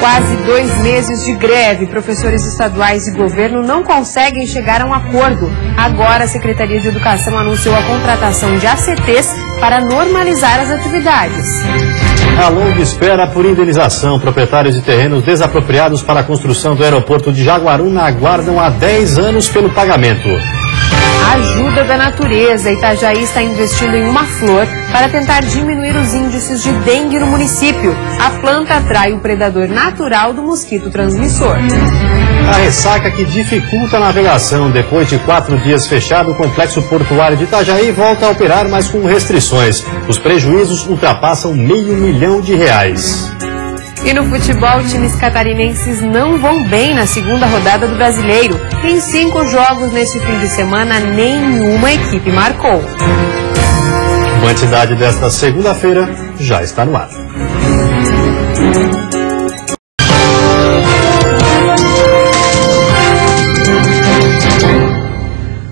Quase 2 meses de greve, professores estaduais e governo não conseguem chegar a um acordo. Agora a Secretaria de Educação anunciou a contratação de ACTs para normalizar as atividades. A longa espera por indenização. Proprietários de terrenos desapropriados para a construção do aeroporto de Jaguaruna aguardam há 10 anos pelo pagamento. Ajuda da natureza. Itajaí está investindo em uma flor para tentar diminuir os índices de dengue no município. A planta atrai o predador natural do mosquito transmissor. A ressaca que dificulta a navegação. Depois de 4 dias fechado, o complexo portuário de Itajaí volta a operar, mas com restrições. Os prejuízos ultrapassam R$500 milhão. E no futebol, times catarinenses não vão bem na segunda rodada do Brasileiro. Em 5 jogos neste fim de semana, nenhuma equipe marcou. A quantidade desta segunda-feira já está no ar.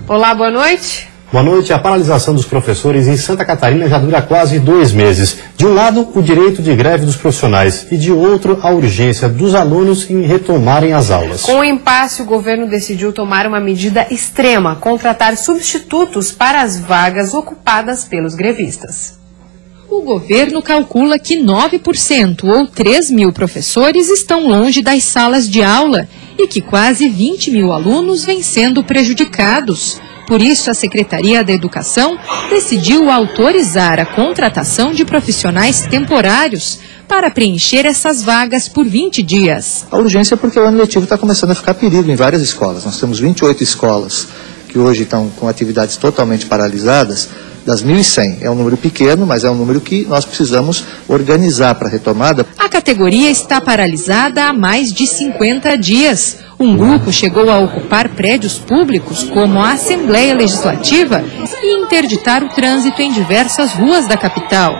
Olá, boa noite. Boa noite. A paralisação dos professores em Santa Catarina já dura quase 2 meses. De um lado, o direito de greve dos profissionais e de outro, a urgência dos alunos em retomarem as aulas. Com o impasse, o governo decidiu tomar uma medida extrema, contratar substitutos para as vagas ocupadas pelos grevistas. O governo calcula que 9% ou 3 mil professores estão longe das salas de aula e que quase 20 mil alunos vêm sendo prejudicados. Por isso, a Secretaria da Educação decidiu autorizar a contratação de profissionais temporários para preencher essas vagas por 20 dias. A urgência é porque o ano letivo está começando a ficar perigo em várias escolas. Nós temos 28 escolas que hoje estão com atividades totalmente paralisadas. Das 1.100. É um número pequeno, mas é um número que nós precisamos organizar para a retomada. A categoria está paralisada há mais de 50 dias. Um grupo chegou a ocupar prédios públicos, como a Assembleia Legislativa, e interditar o trânsito em diversas ruas da capital.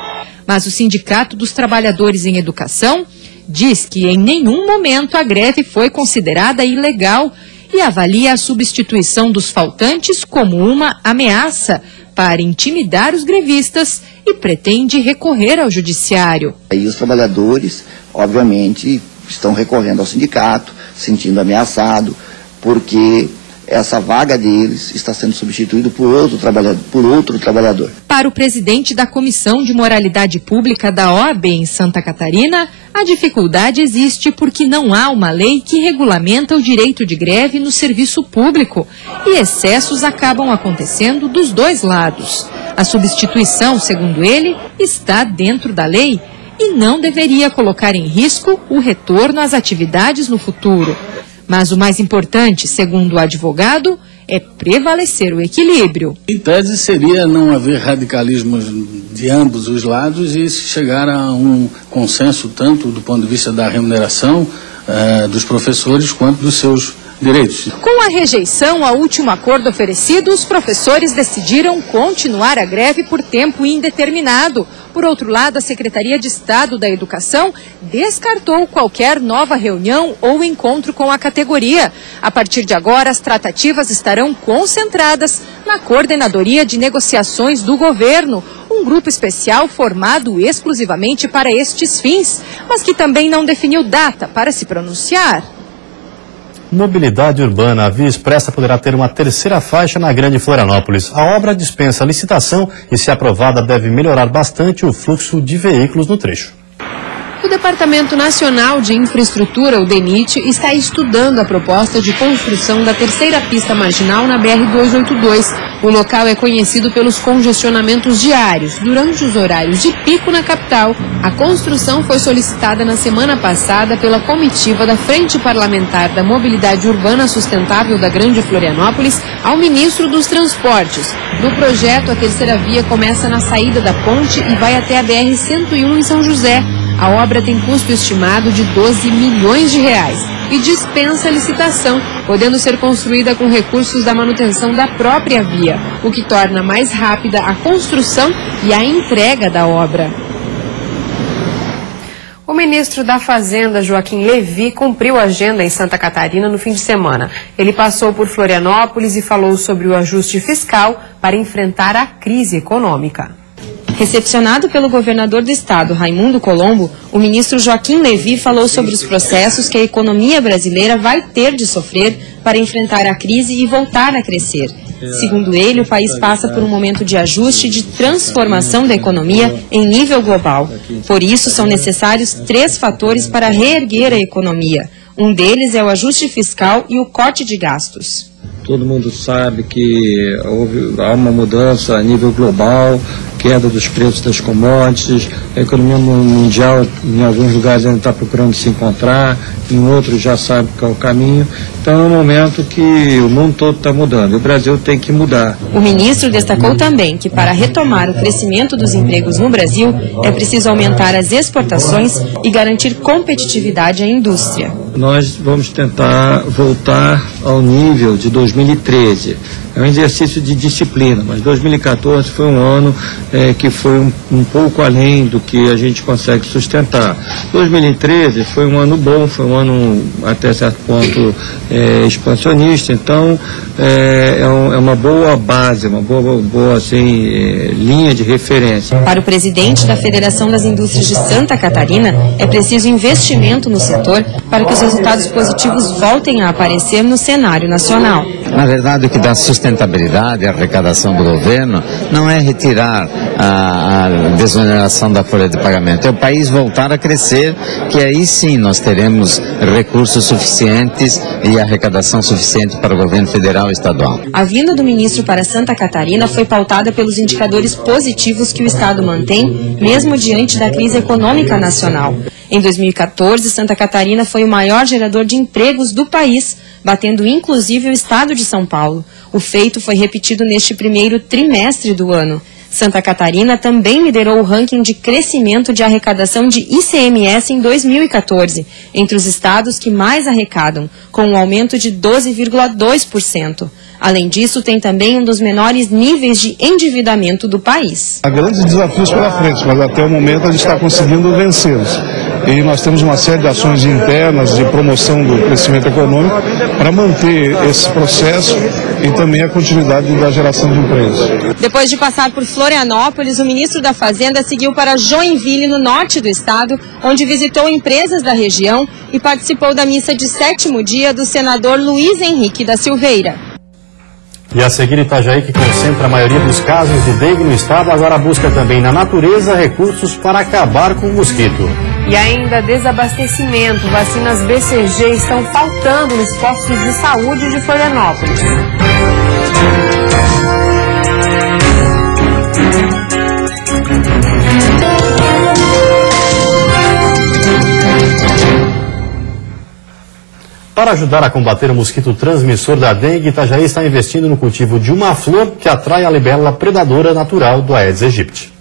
Mas o Sindicato dos Trabalhadores em Educação diz que em nenhum momento a greve foi considerada ilegal e avalia a substituição dos faltantes como uma ameaça para intimidar os grevistas e pretende recorrer ao judiciário. Aí os trabalhadores, obviamente, estão recorrendo ao sindicato, sentindo ameaçado, porque essa vaga deles está sendo substituída por outro trabalhador. Para o presidente da Comissão de Moralidade Pública da OAB em Santa Catarina, a dificuldade existe porque não há uma lei que regulamenta o direito de greve no serviço público e excessos acabam acontecendo dos dois lados. A substituição, segundo ele, está dentro da lei e não deveria colocar em risco o retorno às atividades no futuro. Mas o mais importante, segundo o advogado, é prevalecer o equilíbrio. Em tese seria não haver radicalismo de ambos os lados e chegar a um consenso tanto do ponto de vista da remuneração dos professores quanto dos seus direitos. Com a rejeição ao último acordo oferecido, os professores decidiram continuar a greve por tempo indeterminado. Por outro lado, a Secretaria de Estado da Educação descartou qualquer nova reunião ou encontro com a categoria. A partir de agora, as tratativas estarão concentradas na Coordenadoria de Negociações do Governo, um grupo especial formado exclusivamente para estes fins, mas que também não definiu data para se pronunciar. Mobilidade urbana. A Via Expressa poderá ter uma 3ª faixa na Grande Florianópolis. A obra dispensa licitação e, se aprovada, deve melhorar bastante o fluxo de veículos no trecho. O Departamento Nacional de Infraestrutura, o DENIT, está estudando a proposta de construção da 3ª pista marginal na BR-282. O local é conhecido pelos congestionamentos diários. Durante os horários de pico na capital, a construção foi solicitada na semana passada pela comitiva da Frente Parlamentar da Mobilidade Urbana Sustentável da Grande Florianópolis ao ministro dos Transportes. No projeto, a 3ª via começa na saída da ponte e vai até a BR-101 em São José. A obra tem custo estimado de R$12 milhões e dispensa licitação, podendo ser construída com recursos da manutenção da própria via, o que torna mais rápida a construção e a entrega da obra. O ministro da Fazenda, Joaquim Levy, cumpriu a agenda em Santa Catarina no fim de semana. Ele passou por Florianópolis e falou sobre o ajuste fiscal para enfrentar a crise econômica. Recepcionado pelo governador do estado, Raimundo Colombo, o ministro Joaquim Levy falou sobre os processos que a economia brasileira vai ter de sofrer para enfrentar a crise e voltar a crescer. Segundo ele, o país passa por um momento de ajuste e de transformação da economia em nível global. Por isso, são necessários 3 fatores para reerguer a economia. Um deles é o ajuste fiscal e o corte de gastos. Todo mundo sabe que há uma mudança a nível global, queda dos preços das commodities, a economia mundial em alguns lugares ainda está procurando se encontrar, em outros já sabe qual é o caminho. Então é um momento que o mundo todo está mudando, o Brasil tem que mudar. O ministro destacou também que para retomar o crescimento dos empregos no Brasil é preciso aumentar as exportações e garantir competitividade à indústria. Nós vamos tentar voltar ao nível de 2013. É um exercício de disciplina, mas 2014 foi um ano que foi um pouco além do que a gente consegue sustentar. 2013 foi um ano bom, foi um ano até certo ponto expansionista, então é uma boa base, uma boa assim, linha de referência. Para o presidente da Federação das Indústrias de Santa Catarina, é preciso investimento no setor para que os resultados positivos voltem a aparecer no cenário nacional. Na verdade, o que dá sustentabilidade à arrecadação do governo não é retirar a desoneração da folha de pagamento, é o país voltar a crescer, que aí sim nós teremos recursos suficientes e arrecadação suficiente para o governo federal e estadual. A vinda do ministro para Santa Catarina foi pautada pelos indicadores positivos que o estado mantém, mesmo diante da crise econômica nacional. Em 2014, Santa Catarina foi o maior gerador de empregos do país, batendo inclusive o estado de São Paulo. O feito foi repetido neste primeiro trimestre do ano. Santa Catarina também liderou o ranking de crescimento de arrecadação de ICMS em 2014, entre os estados que mais arrecadam, com um aumento de 12,2%. Além disso, tem também um dos menores níveis de endividamento do país. Há grandes desafios pela frente, mas até o momento a gente está conseguindo vencê-los. E nós temos uma série de ações internas de promoção do crescimento econômico para manter esse processo e também a continuidade da geração de empregos. Depois de passar por Florianópolis, o ministro da Fazenda seguiu para Joinville, no norte do estado, onde visitou empresas da região e participou da missa de 7º dia do senador Luiz Henrique da Silveira. E a seguir, Itajaí, que concentra a maioria dos casos de dengue no estado, agora busca também na natureza recursos para acabar com o mosquito. E ainda desabastecimento, vacinas BCG estão faltando nos postos de saúde de Florianópolis. Para ajudar a combater o mosquito transmissor da dengue, Itajaí está investindo no cultivo de uma flor que atrai a libélula predadora natural do Aedes aegypti.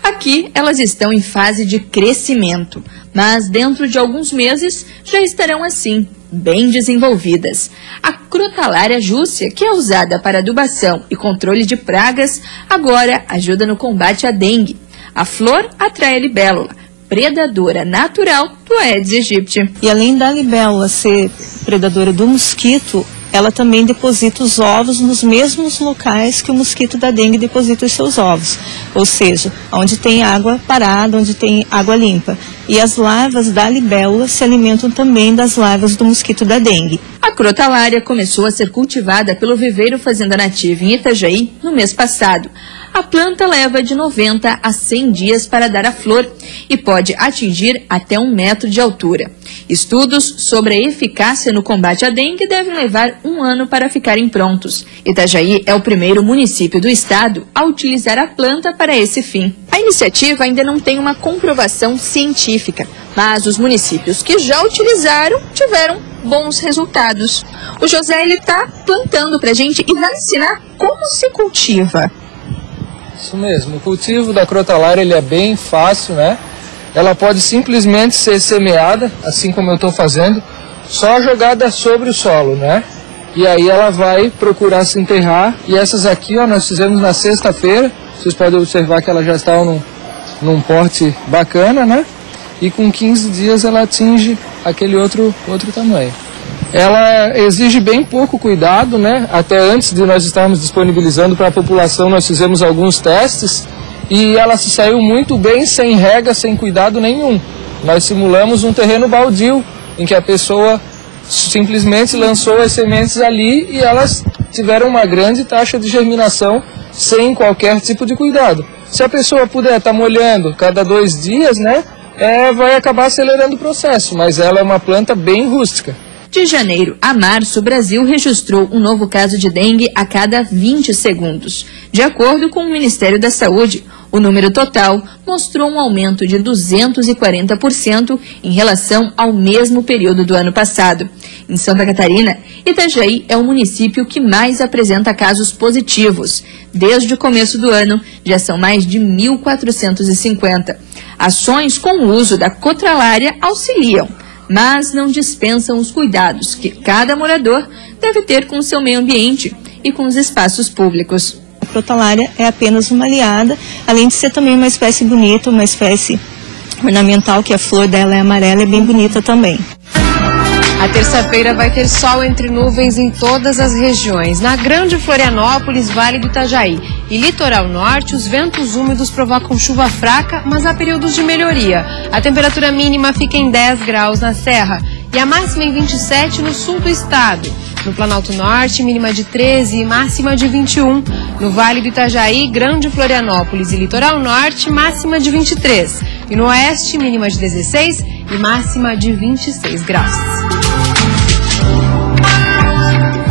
Aqui elas estão em fase de crescimento, mas dentro de alguns meses já estarão assim, bem desenvolvidas. A Crotalária jússia, que é usada para adubação e controle de pragas, agora ajuda no combate à dengue. A flor atrai a libélula, predadora natural do Aedes aegypti. E além da libélula ser predadora do mosquito, ela também deposita os ovos nos mesmos locais que o mosquito da dengue deposita os seus ovos. Ou seja, onde tem água parada, onde tem água limpa. E as larvas da libélula se alimentam também das larvas do mosquito da dengue. A Crotalária começou a ser cultivada pelo Viveiro Fazenda Nativa em Itajaí no mês passado. A planta leva de 90 a 100 dias para dar a flor e pode atingir até 1 metro de altura. Estudos sobre a eficácia no combate à dengue devem levar 1 ano para ficarem prontos. Itajaí é o primeiro município do estado a utilizar a planta para esse fim. A iniciativa ainda não tem uma comprovação científica, mas os municípios que já utilizaram tiveram bons resultados. O José está plantando para a gente e vai ensinar como se cultiva. Isso mesmo, o cultivo da Crotalária ele é bem fácil, né? Ela pode simplesmente ser semeada, assim como eu estou fazendo, só jogada sobre o solo, né? E aí ela vai procurar se enterrar. E essas aqui, ó, nós fizemos na sexta-feira. Vocês podem observar que elas já estão num porte bacana, né? E com 15 dias ela atinge aquele outro tamanho. Ela exige bem pouco cuidado, né? Até antes de nós estarmos disponibilizando para a população, nós fizemos alguns testes e ela se saiu muito bem, sem rega, sem cuidado nenhum. Nós simulamos um terreno baldio, em que a pessoa simplesmente lançou as sementes ali e elas tiveram uma grande taxa de germinação sem qualquer tipo de cuidado. Se a pessoa puder estar molhando cada 2 dias, né, vai acabar acelerando o processo, mas ela é uma planta bem rústica. De janeiro a março, o Brasil registrou um novo caso de dengue a cada 20 segundos. De acordo com o Ministério da Saúde, o número total mostrou um aumento de 240% em relação ao mesmo período do ano passado. Em Santa Catarina, Itajaí é o município que mais apresenta casos positivos. Desde o começo do ano, já são mais de 1.450. Ações com o uso da cotralária auxiliam, mas não dispensam os cuidados que cada morador deve ter com o seu meio ambiente e com os espaços públicos. A crotalária é apenas uma aliada, além de ser também uma espécie bonita, uma espécie ornamental, que a flor dela é amarela e bem bonita também. A terça-feira vai ter sol entre nuvens em todas as regiões. Na Grande Florianópolis, Vale do Itajaí e Litoral Norte, os ventos úmidos provocam chuva fraca, mas há períodos de melhoria. A temperatura mínima fica em 10 graus na Serra e a máxima em 27 no sul do estado. No Planalto Norte, mínima de 13 e máxima de 21. No Vale do Itajaí, Grande Florianópolis e Litoral Norte, máxima de 23. E no Oeste, mínima de 16 e máxima de 26 graus.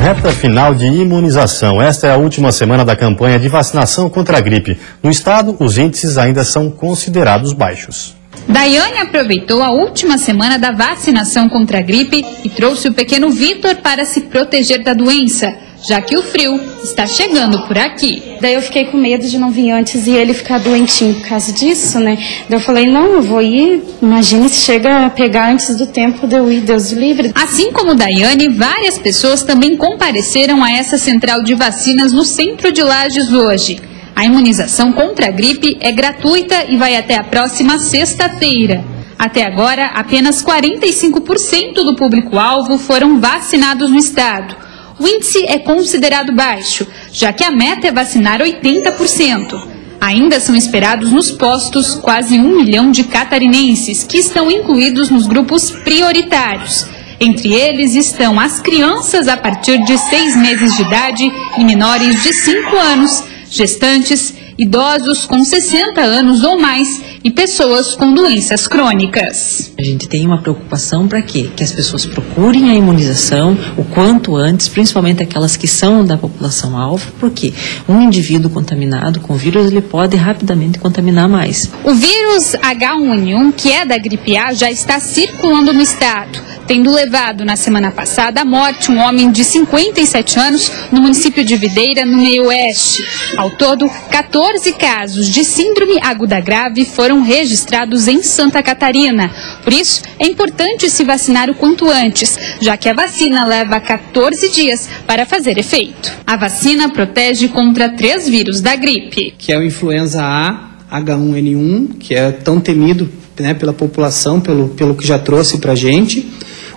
Reta final de imunização. Esta é a última semana da campanha de vacinação contra a gripe. No estado, os índices ainda são considerados baixos. Daiane aproveitou a última semana da vacinação contra a gripe e trouxe o pequeno Vitor para se proteger da doença, já que o frio está chegando por aqui. Daí eu fiquei com medo de não vir antes e ele ficar doentinho por causa disso, né? Daí eu falei, não, eu vou ir, imagine se chega a pegar antes do tempo de eu ir, Deus livre. Assim como Daiane, várias pessoas também compareceram a essa central de vacinas no centro de Lages hoje. A imunização contra a gripe é gratuita e vai até a próxima sexta-feira. Até agora, apenas 45% do público-alvo foram vacinados no estado. O índice é considerado baixo, já que a meta é vacinar 80%. Ainda são esperados nos postos quase 1 milhão de catarinenses, que estão incluídos nos grupos prioritários. Entre eles estão as crianças a partir de 6 meses de idade e menores de 5 anos, gestantes, idosos com 60 anos ou mais e pessoas com doenças crônicas. A gente tem uma preocupação para quê? Que as pessoas procurem a imunização o quanto antes, principalmente aquelas que são da população-alvo, porque um indivíduo contaminado com vírus, ele pode rapidamente contaminar mais. O vírus H1N1, que é da gripe A, já está circulando no estado, tendo levado na semana passada à morte um homem de 57 anos no município de Videira, no meio oeste. Ao todo, 14 casos de síndrome aguda grave foram registrados em Santa Catarina. Por isso, é importante se vacinar o quanto antes, já que a vacina leva 14 dias para fazer efeito. A vacina protege contra 3 vírus da gripe. Que é o influenza A, H1N1, que é tão temido, né, pela população, pelo que já trouxe para a gente.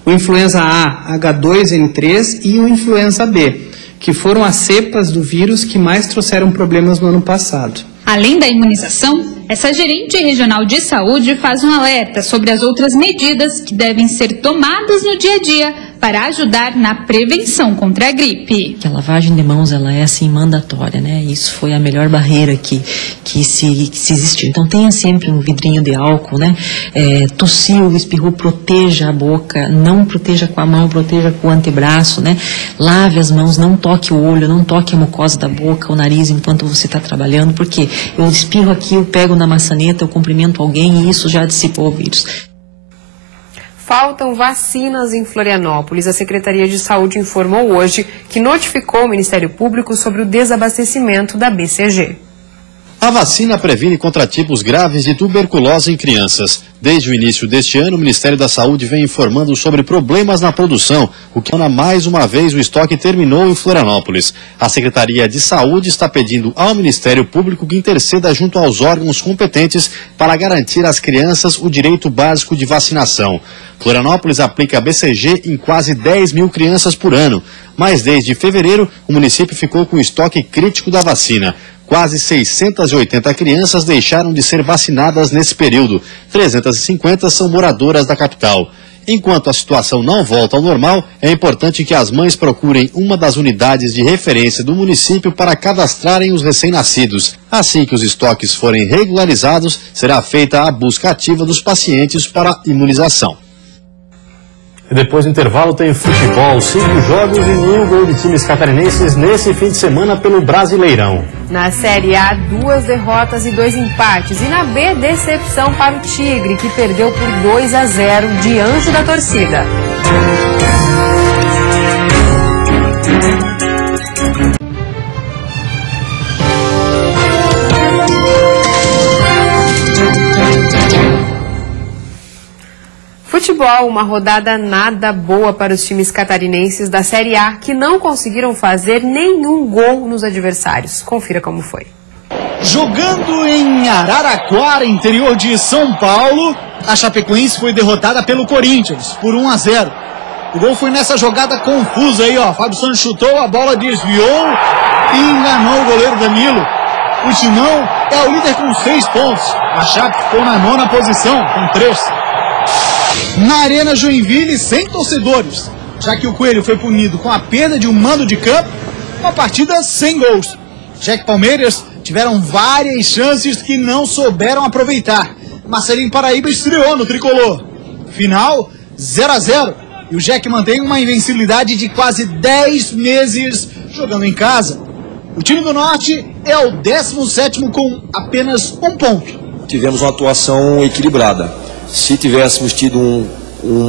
O influenza A, H2N3 e o influenza B, que foram as cepas do vírus que mais trouxeram problemas no ano passado. Além da imunização, essa gerente regional de saúde faz um alerta sobre as outras medidas que devem ser tomadas no dia a dia para ajudar na prevenção contra a gripe. A lavagem de mãos, ela é assim mandatória, né? Isso foi a melhor barreira que se existiu. Então tenha sempre um vidrinho de álcool, né? Tossiu, espirrou, proteja a boca, não proteja com a mão, proteja com o antebraço, né? Lave as mãos, não toque o olho, não toque a mucosa da boca, o nariz enquanto você está trabalhando, porque eu espirro aqui, eu pego na maçaneta, eu cumprimento alguém e isso já dissipou o vírus. Faltam vacinas em Florianópolis. A Secretaria de Saúde informou hoje que notificou o Ministério Público sobre o desabastecimento da BCG. A vacina previne contra tipos graves de tuberculose em crianças. Desde o início deste ano, o Ministério da Saúde vem informando sobre problemas na produção, o que mais uma vez o estoque terminou em Florianópolis. A Secretaria de Saúde está pedindo ao Ministério Público que interceda junto aos órgãos competentes para garantir às crianças o direito básico de vacinação. Florianópolis aplica a BCG em quase 10 mil crianças por ano, mas desde fevereiro o município ficou com estoque crítico da vacina. Quase 680 crianças deixaram de ser vacinadas nesse período. 350 são moradoras da capital. Enquanto a situação não volta ao normal, é importante que as mães procurem uma das unidades de referência do município para cadastrarem os recém-nascidos. Assim que os estoques forem regularizados, será feita a busca ativa dos pacientes para imunização. E depois do intervalo tem futebol, 5 jogos e 1 gol de times catarinenses nesse fim de semana pelo Brasileirão. Na Série A, 2 derrotas e 2 empates. E na B, decepção para o Tigre, que perdeu por 2-0 diante da torcida. Futebol, uma rodada nada boa para os times catarinenses da Série A, que não conseguiram fazer nenhum gol nos adversários. Confira como foi. Jogando em Araraquara, interior de São Paulo, a Chapecoense foi derrotada pelo Corinthians por 1-0. O gol foi nessa jogada confusa aí, ó. Fábio Santos chutou, a bola desviou e enganou o goleiro Danilo. O Timão é o líder com 6 pontos. A Chape ficou na 9ª posição, com 3. Na Arena Joinville, sem torcedores, já que o Coelho foi punido com a perda de um mando de campo, uma partida sem gols. Jack e Palmeiras tiveram várias chances que não souberam aproveitar. Marcelinho Paraíba estreou no tricolor. Final 0-0 e o Jack mantém uma invencibilidade de quase 10 meses jogando em casa. O time do Norte é o 17º com apenas 1 ponto. Tivemos uma atuação equilibrada. Se tivéssemos tido um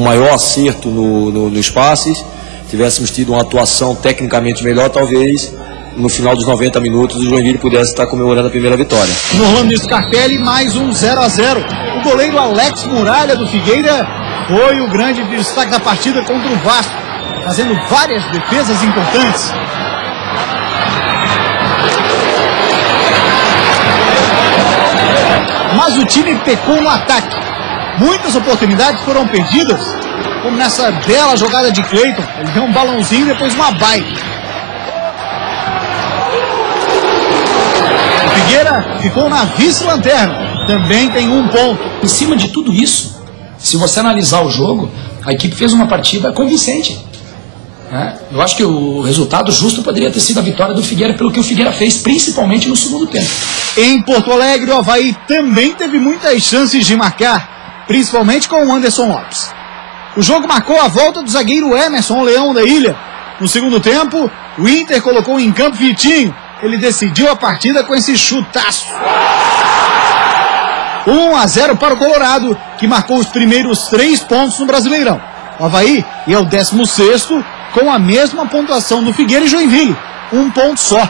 maior acerto nos passes, tivéssemos tido uma atuação tecnicamente melhor, talvez no final dos 90 minutos o Joinville pudesse estar comemorando a primeira vitória. No Orlando Scarpelli, mais um 0-0. O goleiro Alex Muralha do Figueira foi o grande destaque da partida contra o Vasco, fazendo várias defesas importantes. Mas o time pecou no ataque. Muitas oportunidades foram perdidas, como nessa bela jogada de Cleiton. Ele deu um balãozinho e depois uma baita. O Figueira ficou na vice-lanterna. Também tem 1 ponto. Em cima de tudo isso, se você analisar o jogo, a equipe fez uma partida convincente. Eu acho que o resultado justo poderia ter sido a vitória do Figueira pelo que o Figueira fez, principalmente no segundo tempo. Em Porto Alegre, o Avaí também teve muitas chances de marcar, principalmente com o Anderson Lopes. O jogo marcou a volta do zagueiro Emerson, o Leão da Ilha. No segundo tempo, o Inter colocou em campo Vitinho. Ele decidiu a partida com esse chutaço. 1-0 para o Colorado, que marcou os primeiros 3 pontos no Brasileirão. O Avaí é o 16º, com a mesma pontuação do Figueira e Joinville, 1 ponto só.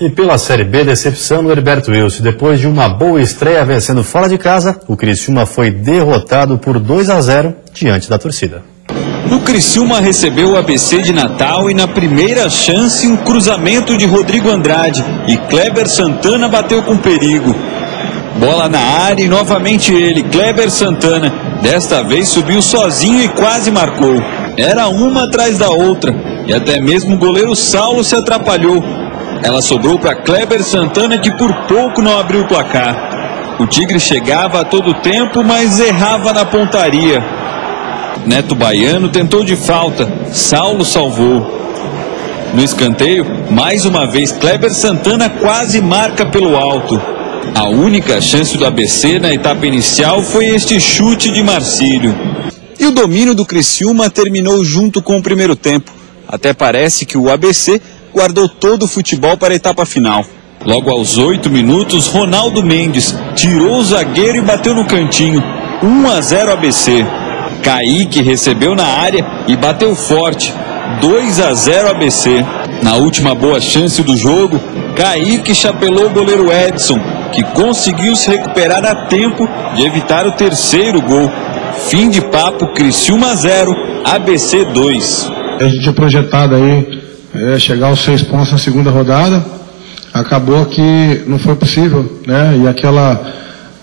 E pela Série B, decepção do Heriberto Wilson. Depois de uma boa estreia vencendo fora de casa, o Criciúma foi derrotado por 2-0 diante da torcida. O Criciúma recebeu o ABC de Natal e na primeira chance um cruzamento de Rodrigo Andrade e Kleber Santana bateu com perigo. Bola na área e novamente ele, Kleber Santana. Desta vez subiu sozinho e quase marcou. Era uma atrás da outra e até mesmo o goleiro Saulo se atrapalhou. Ela sobrou para Kleber Santana, que por pouco não abriu o placar. O Tigre chegava a todo tempo, mas errava na pontaria. Neto Baiano tentou de falta, Saulo salvou. No escanteio, mais uma vez Kleber Santana quase marca pelo alto. A única chance do ABC na etapa inicial foi este chute de Marcílio. E o domínio do Criciúma terminou junto com o primeiro tempo. Até parece que o ABC guardou todo o futebol para a etapa final. Logo aos 8 minutos, Ronaldo Mendes tirou o zagueiro e bateu no cantinho. 1-0 ABC. Kaique recebeu na área e bateu forte. 2-0 ABC. Na última boa chance do jogo, Kaique chapelou o goleiro Edson, que conseguiu se recuperar a tempo de evitar o terceiro gol. Fim de papo, Criciúma 0, ABC 2. A gente tinha projetado aí chegar aos 6 pontos na segunda rodada. Acabou que não foi possível, né? E aquela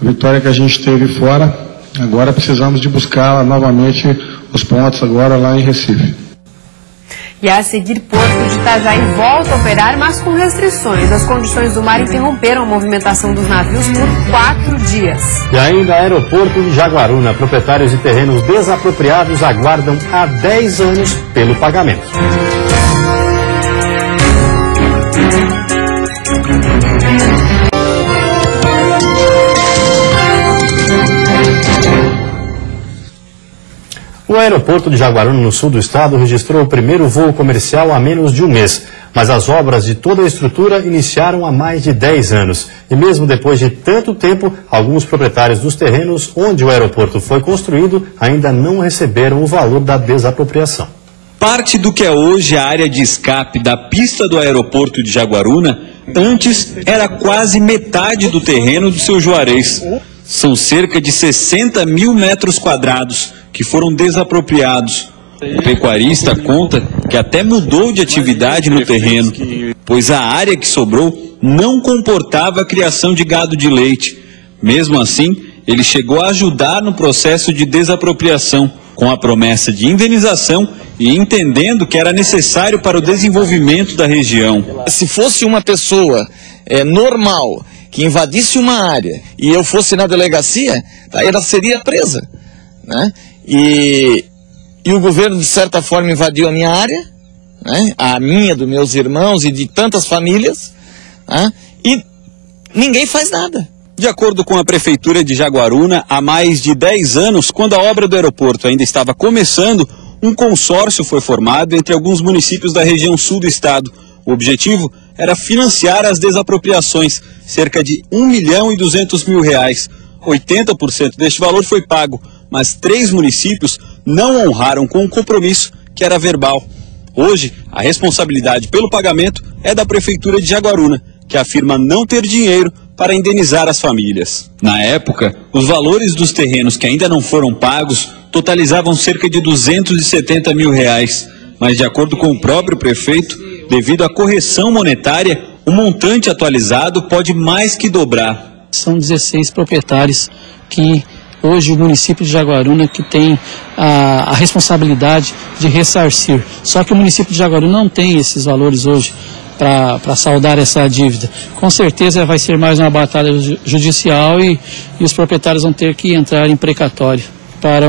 vitória que a gente teve fora, agora precisamos de buscar novamente os pontos agora lá em Recife. E a seguir, Porto de Itajaí volta a operar, mas com restrições. As condições do mar interromperam a movimentação dos navios por 4 dias. E ainda Aeroporto de Jaguaruna, proprietários de terrenos desapropriados aguardam há 10 anos pelo pagamento. O aeroporto de Jaguaruna, no sul do estado, registrou o primeiro voo comercial há menos de um mês. Mas as obras de toda a estrutura iniciaram há mais de 10 anos. E mesmo depois de tanto tempo, alguns proprietários dos terrenos onde o aeroporto foi construído ainda não receberam o valor da desapropriação. Parte do que é hoje a área de escape da pista do aeroporto de Jaguaruna, antes era quase metade do terreno do seu Juarez. São cerca de 60 mil metros quadrados que foram desapropriados. O pecuarista conta que até mudou de atividade no terreno, pois a área que sobrou não comportava a criação de gado de leite. Mesmo assim, ele chegou a ajudar no processo de desapropriação, com a promessa de indenização e entendendo que era necessário para o desenvolvimento da região. Se fosse uma pessoa normal que invadisse uma área e eu fosse na delegacia, ela seria presa, né? E o governo, de certa forma, invadiu a minha área, né? A minha, dos meus irmãos e de tantas famílias, né? E ninguém faz nada. De acordo com a Prefeitura de Jaguaruna, há mais de 10 anos, quando a obra do aeroporto ainda estava começando, um consórcio foi formado entre alguns municípios da região sul do estado. O objetivo era financiar as desapropriações, cerca de R$ 1.200.000. 80% deste valor foi pago, mas 3 municípios não honraram com o compromisso, que era verbal. Hoje, a responsabilidade pelo pagamento é da Prefeitura de Jaguaruna, que afirma não ter dinheiro para indenizar as famílias. Na época, os valores dos terrenos que ainda não foram pagos totalizavam cerca de R$ 270 mil, mas de acordo com o próprio prefeito, devido à correção monetária, o montante atualizado pode mais que dobrar. São 16 proprietários que hoje o município de Jaguaruna que tem a responsabilidade de ressarcir. Só que o município de Jaguaruna não tem esses valores hoje para saldar essa dívida. Com certeza vai ser mais uma batalha judicial e os proprietários vão ter que entrar em precatório para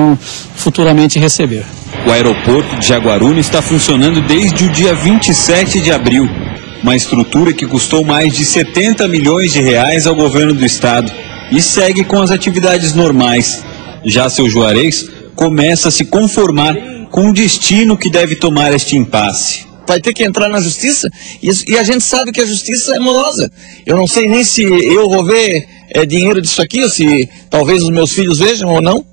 futuramente receber. O aeroporto de Jaguaruna está funcionando desde o dia 27 de abril. Uma estrutura que custou mais de R$ 70 milhões ao governo do estado e segue com as atividades normais. Já seu Juarez começa a se conformar com o destino que deve tomar este impasse. Vai ter que entrar na justiça e a gente sabe que a justiça é morosa. Eu não sei nem se eu vou ver dinheiro disso aqui, ou se talvez os meus filhos vejam ou não.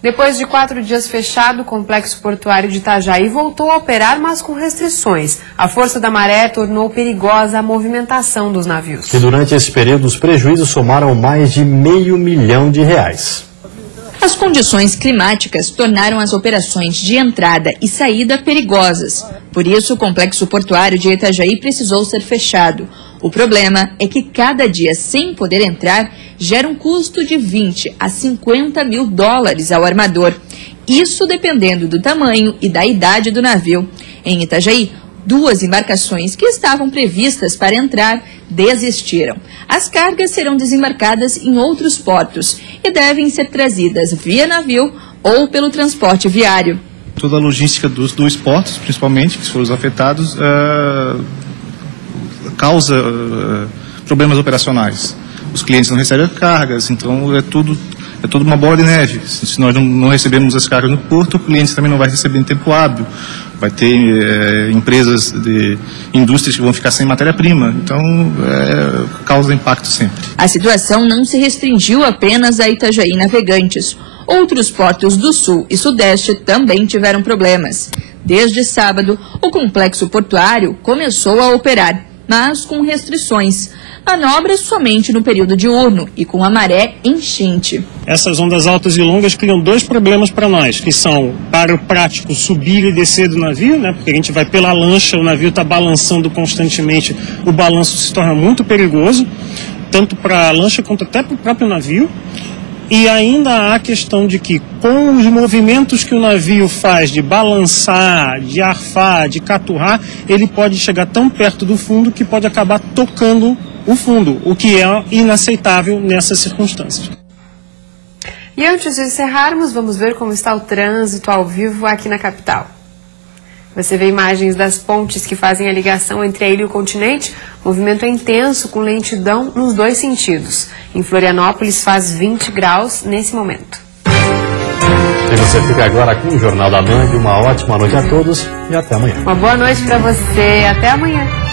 Depois de 4 dias fechado, o complexo portuário de Itajaí voltou a operar, mas com restrições. A força da maré tornou perigosa a movimentação dos navios. E durante esse período, os prejuízos somaram mais de R$500 milhão. As condições climáticas tornaram as operações de entrada e saída perigosas. Por isso, o complexo portuário de Itajaí precisou ser fechado. O problema é que cada dia sem poder entrar gera um custo de 20 a 50 mil dólares ao armador. Isso dependendo do tamanho e da idade do navio. Em Itajaí, 2 embarcações que estavam previstas para entrar desistiram. As cargas serão desembarcadas em outros portos e devem ser trazidas via navio ou pelo transporte viário. Toda a logística dos 2 portos, principalmente, que foram os afetados, causa problemas operacionais. Os clientes não recebem cargas, então é tudo uma bola de neve. Se nós não recebemos as cargas no porto, o cliente também não vai receber em tempo hábil. Vai ter empresas de indústrias que vão ficar sem matéria-prima, então causa impacto sempre. A situação não se restringiu apenas a Itajaí Navegantes. Outros portos do sul e sudeste também tiveram problemas. Desde sábado, o complexo portuário começou a operar, mas com restrições. Manobras somente no período diurno e com a maré enchente. Essas ondas altas e longas criam 2 problemas para nós, que são, para o prático, subir e descer do navio, né? Porque a gente vai pela lancha, o navio está balançando constantemente, o balanço se torna muito perigoso, tanto para a lancha quanto até para o próprio navio. E ainda há a questão de que, com os movimentos que o navio faz de balançar, de arfar, de caturrar, ele pode chegar tão perto do fundo que pode acabar tocando o fundo, o que é inaceitável nessas circunstâncias. E antes de encerrarmos, vamos ver como está o trânsito ao vivo aqui na capital. Você vê imagens das pontes que fazem a ligação entre a ilha e o continente. O movimento é intenso, com lentidão nos dois sentidos. Em Florianópolis faz 20 graus nesse momento. E você fica agora com o Jornal da Manhã. Uma ótima noite a todos e até amanhã. Uma boa noite para você. Até amanhã.